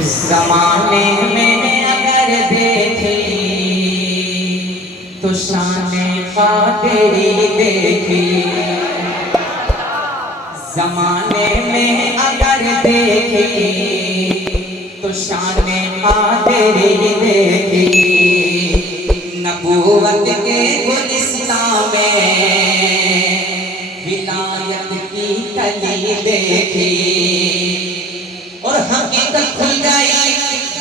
ज़माने में अगर देखे तो शाने कादिरी देखे। ज़माने में अगर देखे तो शाने कादिरी देखे। नबूवत के गुलिस्तान में विलायत की कली देखी और हकीकत खुल गई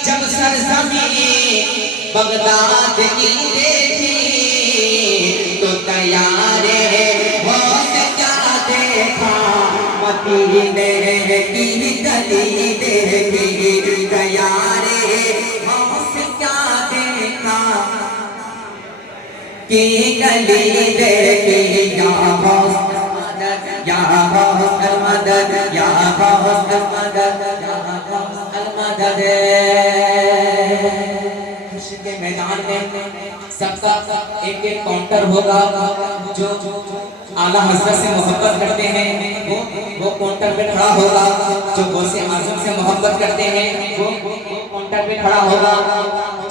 जब सरज़मीं बगदाद की देखी। तो तैयारे बहुत क्या देखा मदीने की गली देखी। तैयारे बहुत क्या देखा की गली देखी। या मदद या मदद या मदद के मैदान में सबका एक एक काउंटर होगा। जो आला हज़रत से मोहब्बत करते हैं वो काउंटर पे खड़ा होगा। जो गौसे आज़म से मोहब्बत करते हैं वो काउंटर पे खड़ा होगा।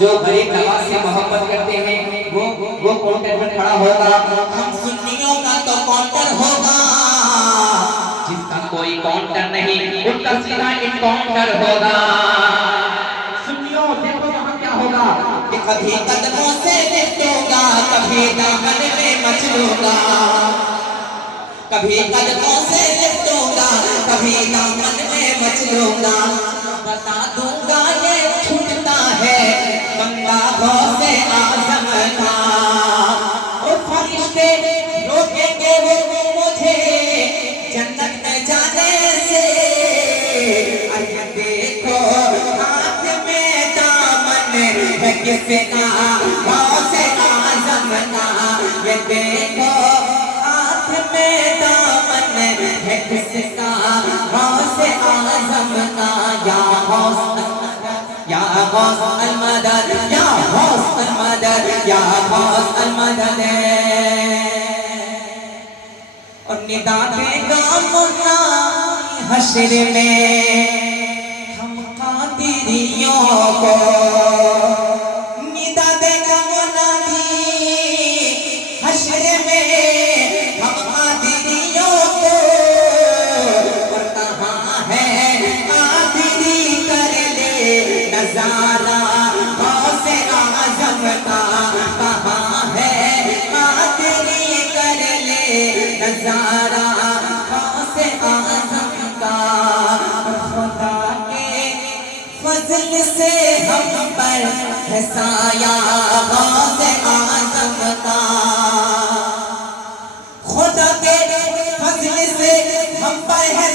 जो गरीब नवाज से मोहब्बत करते हैं वो काउंटर पे खड़ा होगा। हम सुन्नियों का तो काउंटर होगा, जिसका कोई काउंटर नहीं उनका सीधा एक काउंटर होगा। सुन्नियों देखो यहाँ क्या होगा कि कभी कदमों से लिपटूंगा, कभी दामन में मचलूंगा। कभी कदमों से लिपटूंगा, कभी दामन में मचलूंगा। बता दूंगा ये छूटता है बंदा गौसे आज़म का। और फरिश्ते रोकेंगे वो मुझे जन्नत में जाने से। अरे देखो हाथ में दामन है किसका गौसे आज़म का। ये देखो हाथ में दामन है किसका गौसे आज़म का। या गौस अल मदद या गौस अल मदद या गौस अल मदद। और निदा देगा मुन्ना हश्र में हम कादिरियों को। निदा देगा मुनादी हश्र में हम कादिरियों को। और कहाँ है कादिरी कर ले नजारा गौसे आज़म का। कहाँ है कादिरी कर ले नजारा गौसे आज़म का। खुदा के फज़ल से हम पर है साया गौसे आज़म का। खुदा के फज़ल से हम पर है